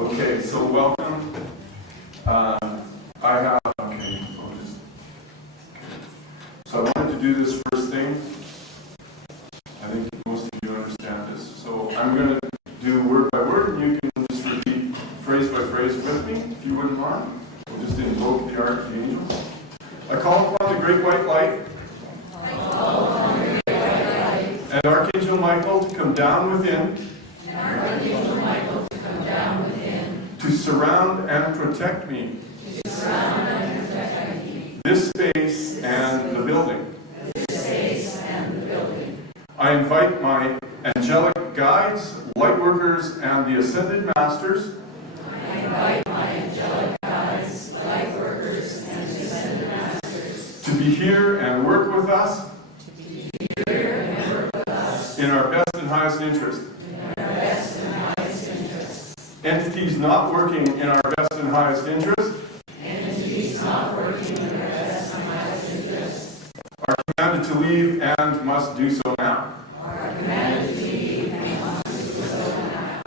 Okay, so welcome. So I wanted to do this first thing. I think most of you understand this. So I'm going to do word by word, and you can just repeat phrase by phrase with me, if you wouldn't mind. We'll just invoke the archangel. I call upon the great white light. And Archangel Michael to come down within. To surround and protect me. This space and the building. I invite my angelic guides, light workers, and the ascended masters. To be here and work with us. In our best and highest interest. Entities not working in our best and highest interest. Are commanded to leave and must do so now.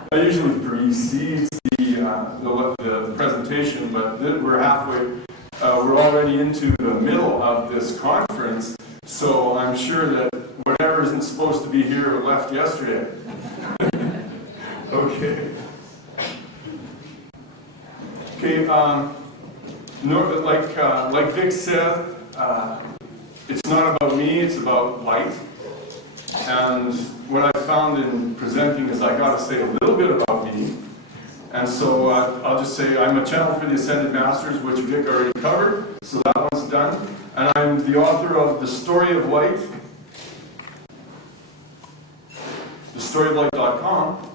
That usually precedes the presentation, but we're halfway. We're already into the middle of this conference, so I'm sure that whatever isn't supposed to be here left yesterday. Okay. Okay, like Vic said, it's not about me, it's about light. And what I found in presenting is I got to say a little bit about me. And so I'll just say I'm a channel for the Ascended Masters, which Vic already covered, so that one's done. And I'm the author of The Story of Light, thestoryoflight.com.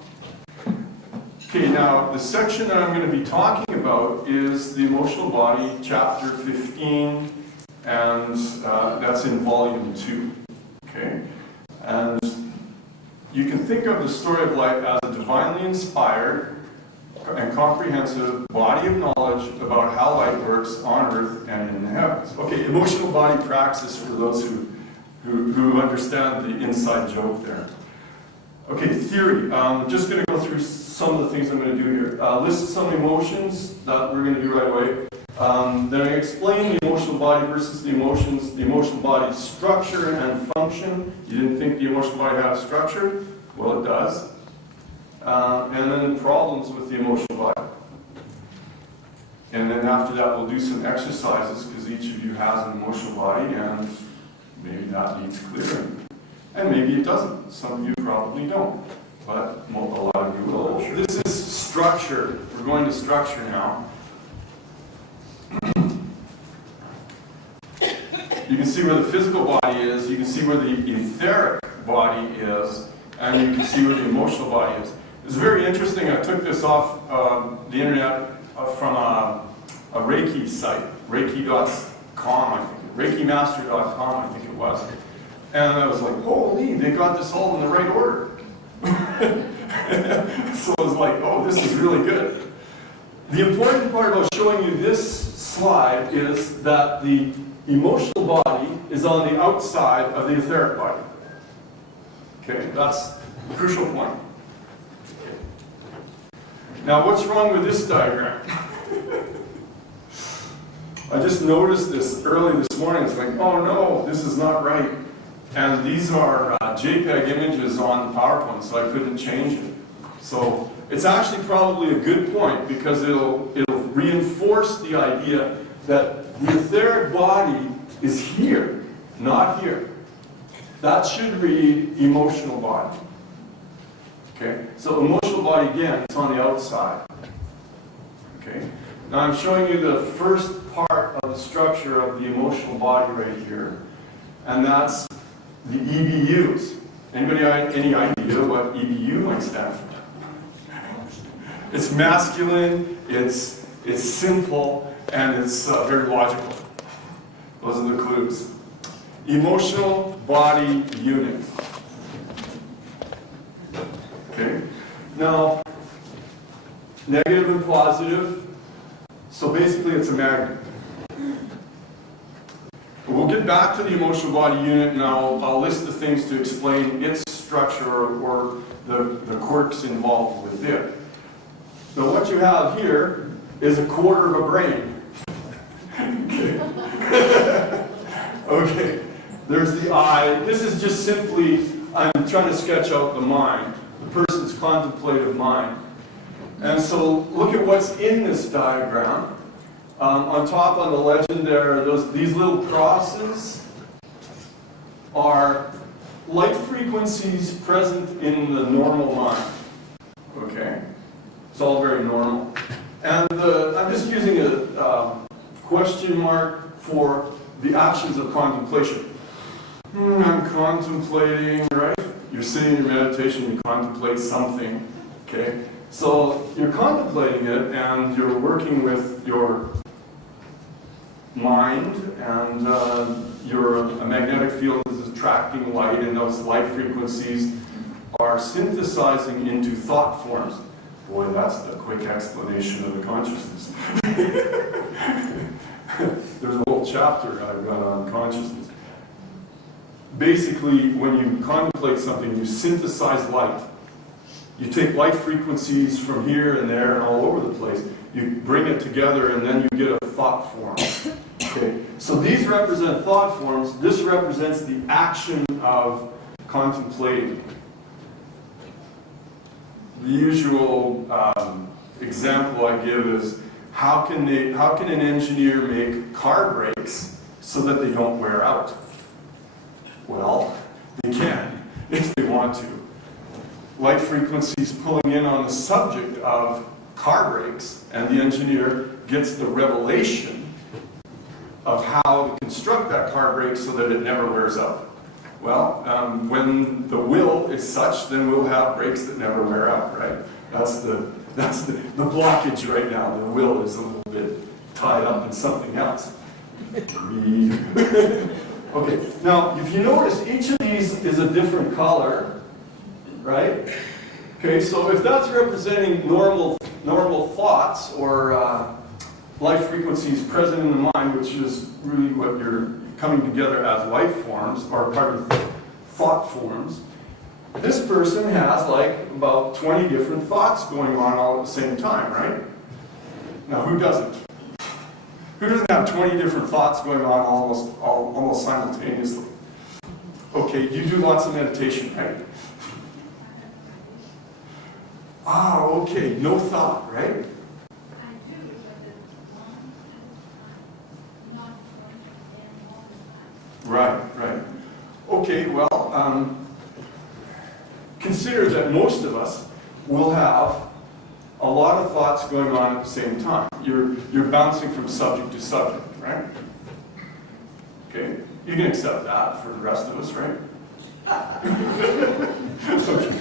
Okay, now the section that I'm going to be talking about is the emotional body, chapter 15, and that's in volume 2. Okay, and you can think of the story of life as a divinely inspired and comprehensive body of knowledge about how light works on earth and in the heavens. Okay, emotional body praxis for those who understand the inside joke there. Okay, theory. Just going to go through some of the things I'm going to do here. List some emotions that we're going to do right away. Then I explain the emotional body versus the emotions, the emotional body's structure and function. You didn't think the emotional body had a structure? Well, it does. And then problems with the emotional body. And then after that, we'll do some exercises because each of you has an emotional body, and maybe that needs clearing. And maybe it doesn't. Some of you probably don't, but a lot of you will. This is structure. We're going to structure now. You can see where the physical body is, you can see where the etheric body is, and you can see where the emotional body is. It's very interesting. I took this off the internet from a Reiki site, Reiki.com, I think, ReikiMaster.com, I think it was. And I was like, holy, they got this all in the right order. So I was like, oh, this is really good. The important part about showing you this slide is that the emotional body is on the outside of the etheric body. Okay, that's the crucial point. Okay. Now, what's wrong with this diagram? I just noticed this early this morning. It's like, oh no, this is not right. And these are JPEG images on the PowerPoint, so I couldn't change it. So it's actually probably a good point because it'll reinforce the idea that the etheric body is here, not here. That should read emotional body. Okay, so emotional body, again, it's on the outside. Okay, now I'm showing you the first part of the structure of the emotional body right here, and that's the EBUs. Anybody any idea what EBU might stand for? It's masculine, it's simple, and it's very logical. Those are the clues. Emotional body unit. Okay. Now, negative and positive. So basically, it's a magnet. We'll get back to the emotional body unit, and I'll list the things to explain its structure or the quirks involved with it. Now what you have here is a quarter of a brain. Okay. Okay. There's the eye. This is just simply, I'm trying to sketch out the mind, the person's contemplative mind. And so look at what's in this diagram. On top on the legend there are these little crosses are light frequencies present in the normal mind. Okay? It's all very normal. And I'm just using a question mark for the actions of contemplation. I'm contemplating, right? You're sitting in your meditation, you contemplate something, okay? So you're contemplating it and you're working with your mind and a magnetic field is attracting light and those light frequencies are synthesizing into thought forms. Boy, that's the quick explanation of the consciousness. There's a whole chapter I've got on consciousness. Basically, when you contemplate something, you synthesize light. You take light frequencies from here and there and all over the place. You bring it together and then you get a thought form. Okay. So these represent thought forms. This represents the action of contemplating. The usual example I give is how can an engineer make car brakes so that they don't wear out? Well, they can if they want to. Light frequencies pulling in on the subject of car brakes, and the engineer gets the revelation of how to construct that car brake so that it never wears out. Well, when the will is such, then we'll have brakes that never wear out, right? That's the blockage right now. The will is a little bit tied up in something else. Okay, now if you notice, each of these is a different color, right? Okay, so if that's representing normal thoughts or light frequencies present in the mind, which is really what you're coming together as light forms, or thought forms, this person has like about 20 different thoughts going on all at the same time, right? Now who doesn't? Who doesn't have 20 different thoughts going on almost simultaneously? Okay, you do lots of meditation, right? Ah, okay, no thought, right? I do, but it's not going to Right, right. Okay, well, consider that most of us will have a lot of thoughts going on at the same time. You're bouncing from subject to subject, right? Okay, you can accept that for the rest of us, right? Okay.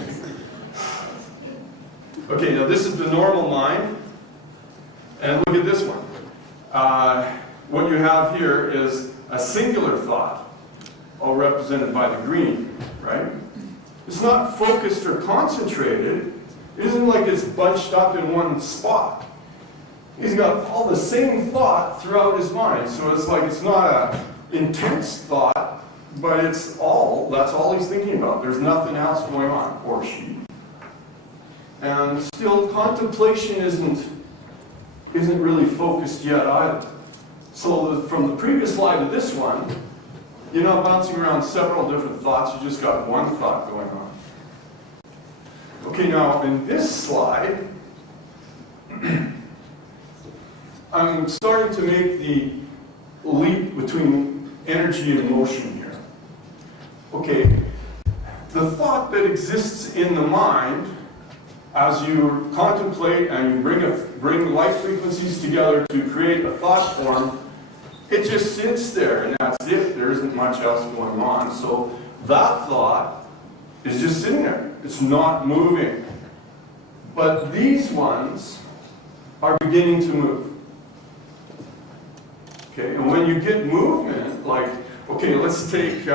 Okay, now this is the normal mind, and look at this one. What you have here is a singular thought, all represented by the green, right? It's not focused or concentrated. It isn't like it's bunched up in one spot. He's got all the same thought throughout his mind, so it's like it's not an intense thought, but that's all he's thinking about. There's nothing else going on, or she. And still, contemplation isn't really focused yet either. So from the previous slide to this one, you're not bouncing around several different thoughts, you just got one thought going on. Okay, now in this slide, I'm starting to make the leap between energy and motion here. Okay, the thought that exists in the mind as you contemplate and you bring light frequencies together to create a thought form, it just sits there and that's it. There isn't much else going on. So that thought is just sitting there. It's not moving. But these ones are beginning to move. Okay, and when you get movement, like, okay, let's take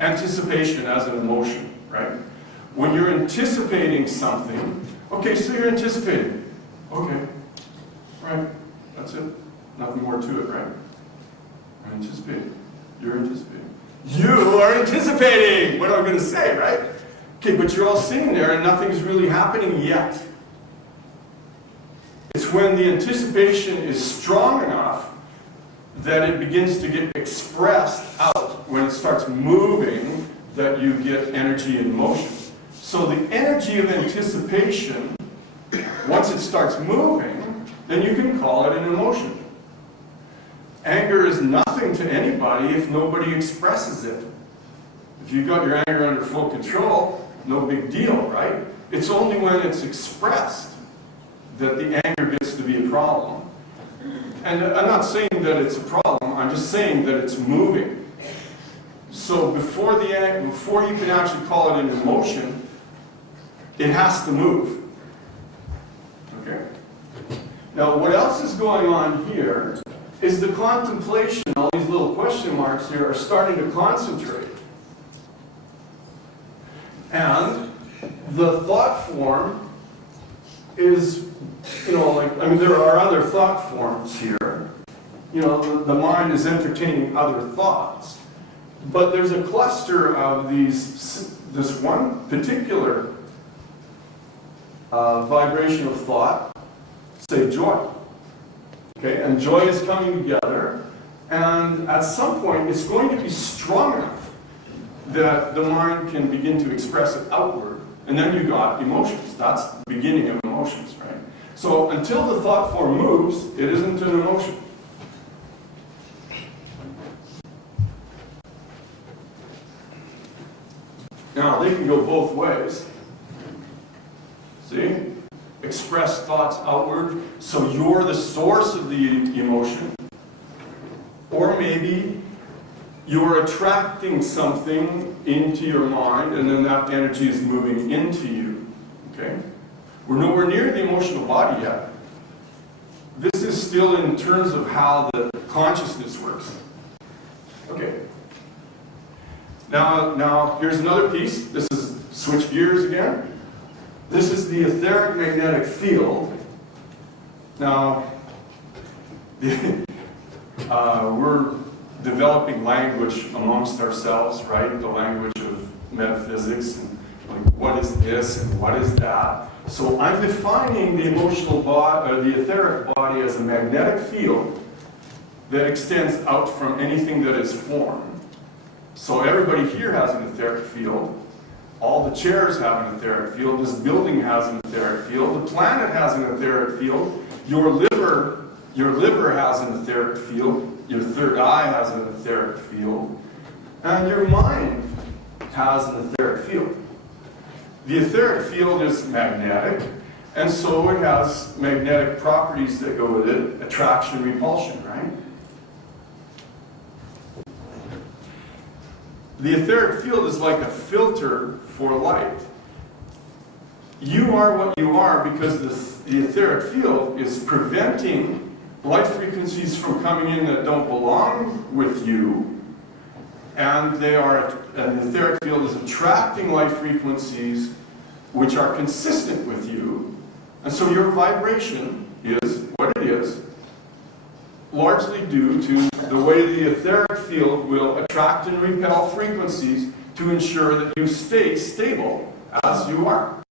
anticipation as an emotion, right? When you're anticipating something, okay, so you're anticipating. Okay, right, that's it. Nothing more to it, right? I'm anticipating. You're anticipating. You are anticipating! What am I going to say, right? Okay, but you're all sitting there and nothing's really happening yet. It's when the anticipation is strong enough that it begins to get expressed out. When it starts moving, that you get energy in motion. So the energy of anticipation, once it starts moving, then you can call it an emotion. Anger is nothing to anybody if nobody expresses it. If you've got your anger under full control, no big deal, right? It's only when it's expressed that the anger gets to be a problem. And I'm not saying that it's a problem, I'm just saying that it's moving. So before you can actually call it an emotion, it has to move. Okay? Now what else is going on here is the contemplation. All these little question marks here are starting to concentrate. And the thought form is, there are other thought forms here. The mind is entertaining other thoughts. But there's a cluster of this one particular vibration of thought, say joy. Okay, and joy is coming together, and at some point it's going to be strong enough that the mind can begin to express it outward. And then you got emotions. That's the beginning of emotions, right? So until the thought form moves, it isn't an emotion. Now, they can go both ways. See? Express thoughts outward, so you're the source of the emotion. Or maybe you're attracting something into your mind, and then that energy is moving into you. Okay? We're nowhere near the emotional body yet. This is still in terms of how the consciousness works. Okay. Now here's another piece. This is switch gears again. This is the etheric magnetic field. Now, we're developing language amongst ourselves, right? The language of metaphysics, and like, what is this and what is that? So I'm defining the emotional body, or the etheric body, as a magnetic field that extends out from anything that is formed. So everybody here has an etheric field. All the chairs have an etheric field. This building has an etheric field. The planet has an etheric field. Your liver has an etheric field. Your third eye has an etheric field. And your mind has an etheric field. The etheric field is magnetic, and so it has magnetic properties that go with it, attraction, repulsion, right? The etheric field is like a filter for light. You are what you are because the etheric field is preventing light frequencies from coming in that don't belong with you, and the etheric field is attracting light frequencies which are consistent with you, and so your vibration is what it is, largely due to the way the etheric field will attract and repel frequencies to ensure that you stay stable as you are.